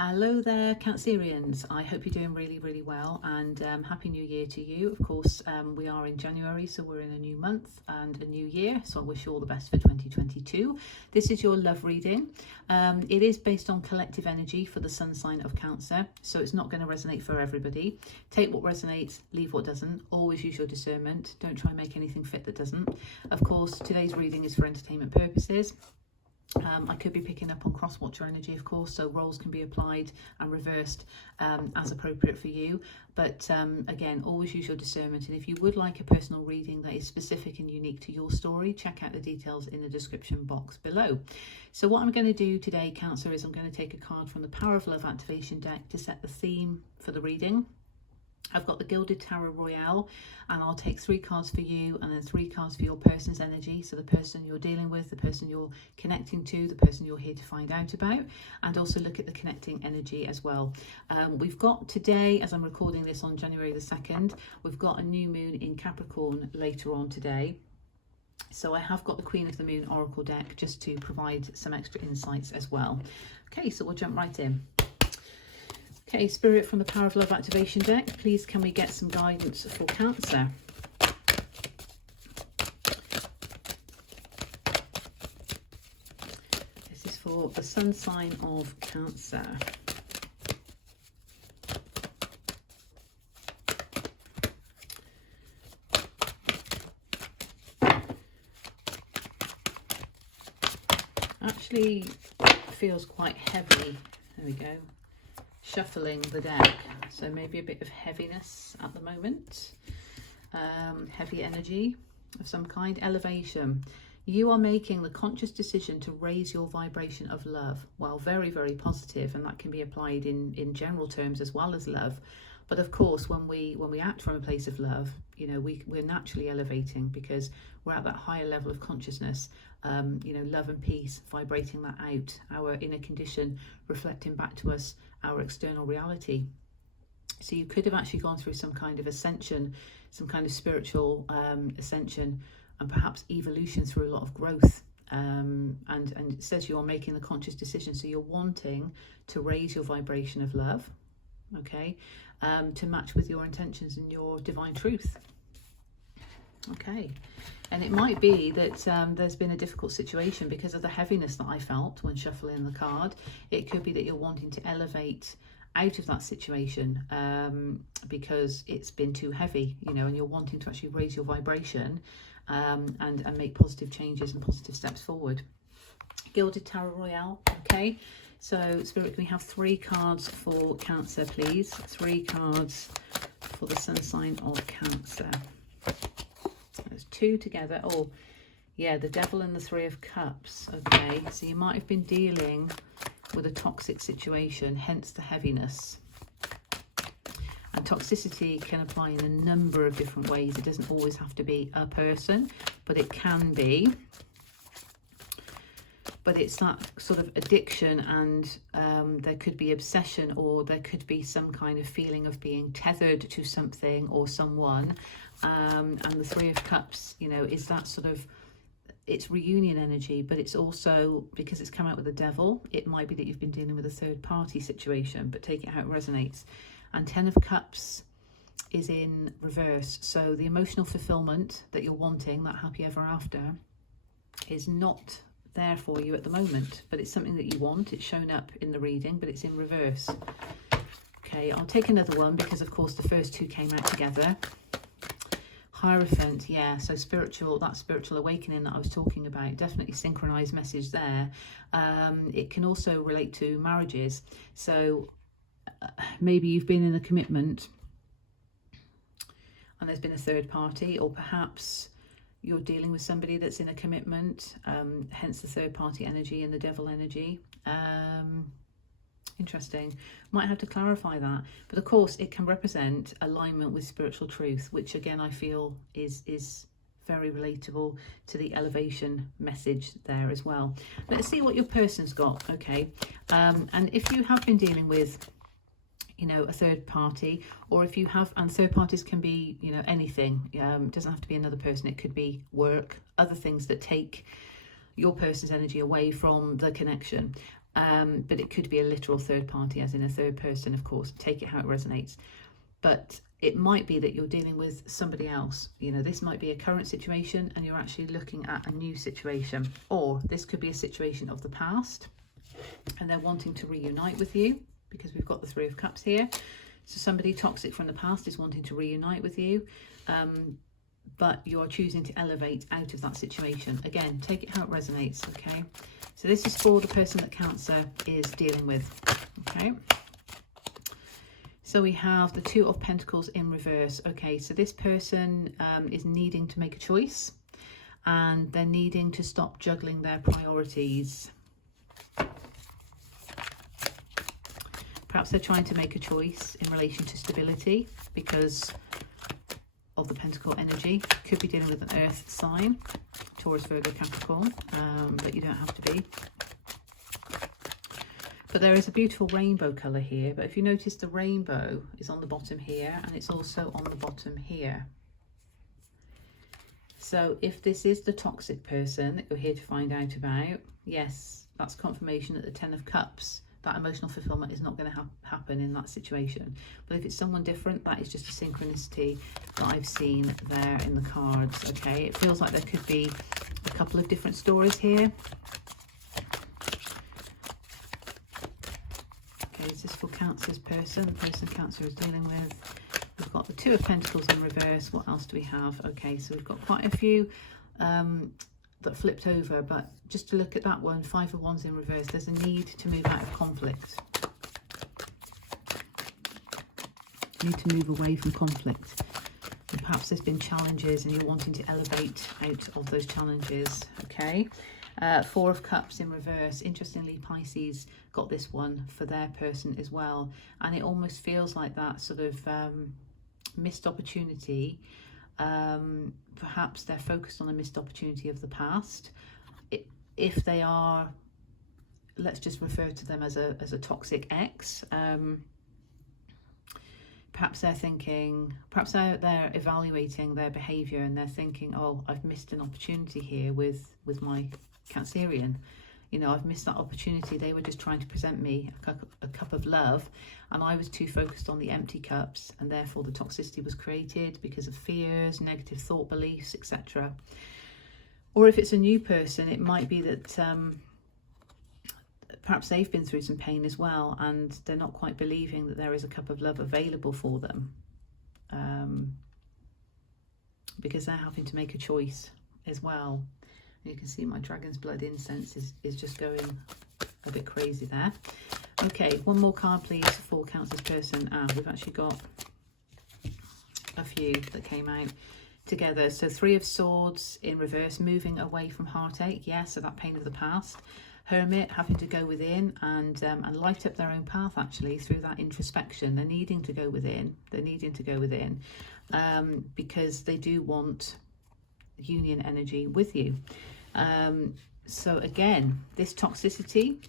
Hello there, Cancerians. I hope you're doing really well, and Happy New Year to you. Of course, we are in January, so we're in a new month and a new year, so I wish you all the best for 2022. This is your love reading. It is based on collective energy for the sun sign of Cancer, so it's not going to resonate for everybody. Take what resonates, leave what doesn't. Always use your discernment. Don't try and make anything fit that doesn't. Of course, today's reading is for entertainment purposes. I could be picking up on cross-watcher energy, of course, so roles can be applied and reversed as appropriate for you. But again, always use your discernment. And if you would like a personal reading that is specific and unique to your story, check out the details in the description box below. So what I'm going to do today, Cancer, is I'm going to take a card from the Power of Love activation deck to set the theme for the reading. I've got the Gilded Tarot Royale, and I'll take 3 cards for you and then 3 cards for your person's energy. So the person you're dealing with, the person you're connecting to, the person you're here to find out about, and also look at the connecting energy as well. We've got today, as I'm recording this on January the 2nd, we've got a new moon in Capricorn later on today. So I have got the Queen of the Moon Oracle deck just to provide some extra insights as well. Okay, so we'll jump right in. Okay, Spirit from the Power of Love activation deck, please can we get some guidance for Cancer? This is for the sun sign of Cancer. Actually feels quite heavy. There we go. Shuffling the deck, so maybe a bit of heaviness at the moment, heavy energy of some kind. Elevation. You are making the conscious decision to raise your vibration of love. Well, very positive, and that can be applied in general terms as well as love. But of course, when we act from a place of love, you know, we're naturally elevating because we're at that higher level of consciousness. You know, love and peace, vibrating that out, our inner condition reflecting back to us our external reality. So you could have actually gone through some kind of ascension, some kind of spiritual ascension, and perhaps evolution through a lot of growth. And it says you're making the conscious decision, so you're wanting to raise your vibration of love, okay, to match with your intentions and your divine truth. Okay, and it might be that there's been a difficult situation because of the heaviness that I felt when shuffling the card. It could be that you're wanting to elevate out of that situation because it's been too heavy, you know, and you're wanting to actually raise your vibration and make positive changes and positive steps forward. Gilded Tarot Royale, okay. So Spirit, can we have 3 cards for Cancer, please? 3 cards for the sun sign of Cancer. There's 2 together. Oh, yeah, the Devil and the 3 of Cups. Okay, so you might have been dealing with a toxic situation, hence the heaviness. And toxicity can apply in a number of different ways. It doesn't always have to be a person, but it can be. But it's that sort of addiction, and there could be obsession, or there could be some kind of feeling of being tethered to something or someone. And the 3 of Cups, you know, is that sort of, it's reunion energy, but it's also, because it's come out with the Devil, it might be that you've been dealing with a third party situation, but take it how it resonates. And 10 of Cups is in reverse. So the emotional fulfillment that you're wanting, that happy ever after, is not there for you at the moment, but it's something that you want. It's shown up in the reading, but it's in reverse. Okay, I'll take another one because of course the first 2 came out together. Hierophant, yeah, so spiritual, that spiritual awakening that I was talking about, definitely synchronized message there. It can also relate to marriages. So maybe you've been in a commitment and there's been a third party, or perhaps you're dealing with somebody that's in a commitment, hence the third party energy and the Devil energy. Interesting. Might have to clarify that. But of course, it can represent alignment with spiritual truth, which again, I feel is very relatable to the elevation message there as well. Let's see what your person's got, okay? And if you have been dealing with, you know, a third party, or if you have, and third parties can be, you know, anything. It doesn't have to be another person. It could be work, other things that take your person's energy away from the connection. But it could be a literal third party, as in a third person, of course. Take it how it resonates. But it might be that you're dealing with somebody else. You know, this might be a current situation and you're actually looking at a new situation. Or this could be a situation of the past and they're wanting to reunite with you, because we've got the Three of Cups here. So somebody toxic from the past is wanting to reunite with you, but you are choosing to elevate out of that situation. Again, take it how it resonates, okay? So this is for the person that Cancer is dealing with, okay? So we have the Two of Pentacles in reverse. Okay, so this person is needing to make a choice and they're needing to stop juggling their priorities. Perhaps they're trying to make a choice in relation to stability because of the Pentacle energy. Could be dealing with an earth sign, Taurus, Virgo, Capricorn, but you don't have to be. But there is a beautiful rainbow colour here. But if you notice, the rainbow is on the bottom here and it's also on the bottom here. So if this is the toxic person that you're here to find out about, yes, that's confirmation that the Ten of Cups, that emotional fulfillment is not going to happen in that situation. But if it's someone different, that is just a synchronicity that I've seen there in the cards. Okay, it feels like there could be a couple of different stories here. Is this for Cancer's person, the person Cancer is dealing with? We've got the Two of Pentacles in reverse. What else do we have? Okay, so we've got quite a few that flipped over, but just to look at that one, Five of Wands in reverse, there's a need to move out of conflict. You need to move away from conflict. And perhaps there's been challenges and you're wanting to elevate out of those challenges, okay? Four of Cups in reverse. Interestingly, Pisces got this one for their person as well. And it almost feels like that sort of missed opportunity. Perhaps they're focused on a missed opportunity of the past. If they are, let's just refer to them as a toxic ex. Perhaps they're thinking, perhaps they're evaluating their behaviour and they're thinking, oh, I've missed an opportunity here with my Cancerian. You know, I've missed that opportunity. They were just trying to present me a cup of love and I was too focused on the empty cups, and therefore the toxicity was created because of fears, negative thought beliefs, etc. Or if it's a new person, it might be that perhaps they've been through some pain as well and they're not quite believing that there is a cup of love available for them, because they're having to make a choice as well. You can see my dragon's blood incense is just going a bit crazy there. Okay, one more card please for Cancer's person. We've actually got a few that came out together. So Three of Swords in reverse, moving away from heartache. Yeah, so that pain of the past. Hermit, having to go within and light up their own path actually through that introspection. They're needing to go within. They're needing to go within because they do want union energy with you. So again, this toxicity,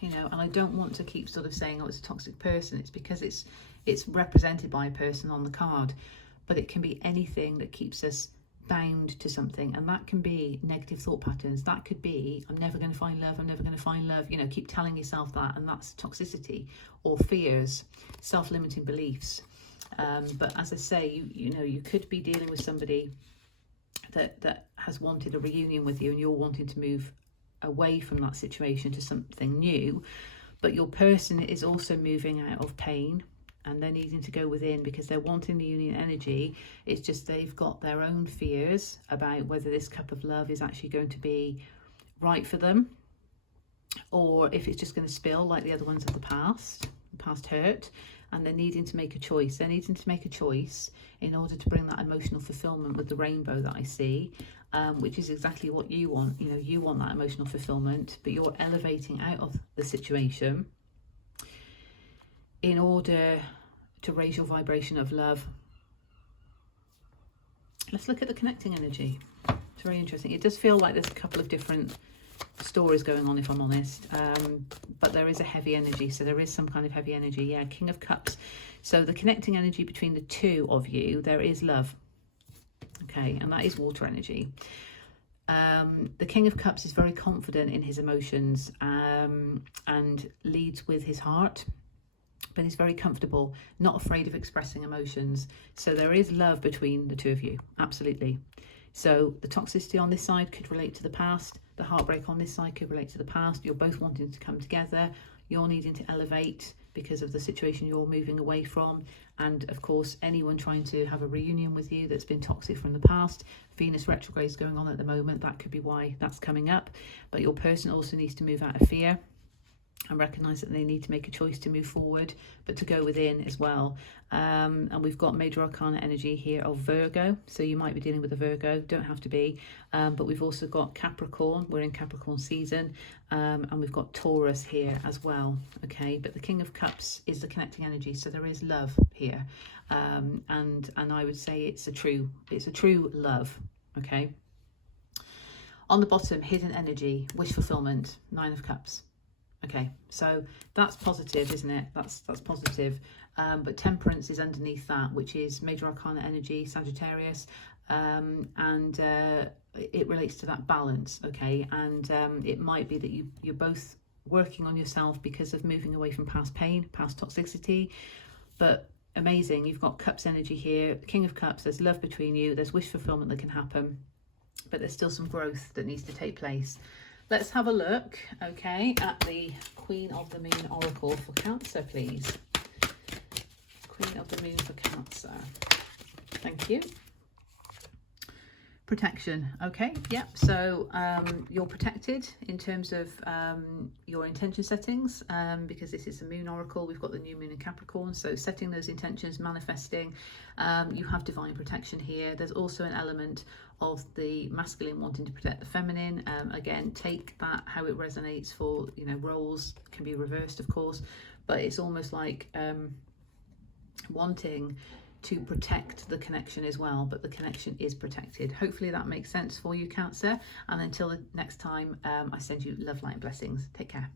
you know, and I don't want to keep sort of saying, oh, it's a toxic person. It's because it's represented by a person on the card, but it can be anything that keeps us bound to something, and that can be negative thought patterns. That could be, I'm never going to find love, I'm never going to find love, you know, keep telling yourself that, and that's toxicity. Or fears, self-limiting beliefs. But as I say, you know, you could be dealing with somebody that has wanted a reunion with you and you're wanting to move away from that situation to something new, but your person is also moving out of pain and they're needing to go within because they're wanting the union energy. It's just they've got their own fears about whether this cup of love is actually going to be right for them, or if it's just going to spill like the other ones of the past hurt, and they're needing to make a choice. They're needing to make a choice in order to bring that emotional fulfillment with the rainbow that I see, which is exactly what you want. You know, you want that emotional fulfillment, but you're elevating out of the situation in order to raise your vibration of love. Let's look at the connecting energy. It's very interesting. It does feel like there's a couple of different stories going on, if I'm honest, but there is a heavy energy. So there is some kind of heavy energy. Yeah, King of Cups. So the connecting energy between the two of you, there is love. Okay, and that is water energy. The King of Cups is very confident in his emotions and leads with his heart, but he's very comfortable, not afraid of expressing emotions. So there is love between the two of you, absolutely. So the toxicity on this side could relate to the past. The heartbreak on this side could relate to the past. You're both wanting to come together. You're needing to elevate because of the situation you're moving away from. And of course, anyone trying to have a reunion with you that's been toxic from the past. Venus retrograde is going on at the moment. That could be why that's coming up. But your person also needs to move out of fear and recognise that they need to make a choice to move forward, but to go within as well. And we've got major arcana energy here of Virgo, so you might be dealing with a Virgo, don't have to be, but we've also got Capricorn, we're in Capricorn season, and we've got Taurus here as well. Okay, but the King of Cups is the connecting energy, so there is love here, and I would say it's a true love. Okay, on the bottom, hidden energy, wish fulfillment, 9 of Cups. Okay, so that's positive, isn't it? That's positive. But temperance is underneath that, which is major arcana energy, Sagittarius, and it relates to that balance. Okay, and it might be that you're both working on yourself because of moving away from past pain, past toxicity. But amazing, you've got Cups energy here, King of Cups. There's love between you. There's wish fulfillment that can happen, but there's still some growth that needs to take place. Let's have a look, okay, at the Queen of the Moon Oracle for Cancer, please. Queen of the Moon for Cancer. Thank you. Protection, okay, yep. So you're protected in terms of your intention settings, because this is a Moon Oracle. We've got the new Moon in Capricorn, so setting those intentions, manifesting. You have divine protection here. There's also an element of the masculine wanting to protect the feminine. Again, take that how it resonates for, you know, roles can be reversed, of course, but it's almost like wanting to protect the connection as well, but the connection is protected. Hopefully that makes sense for you, Cancer. And until the next time, I send you love, light and blessings. Take care.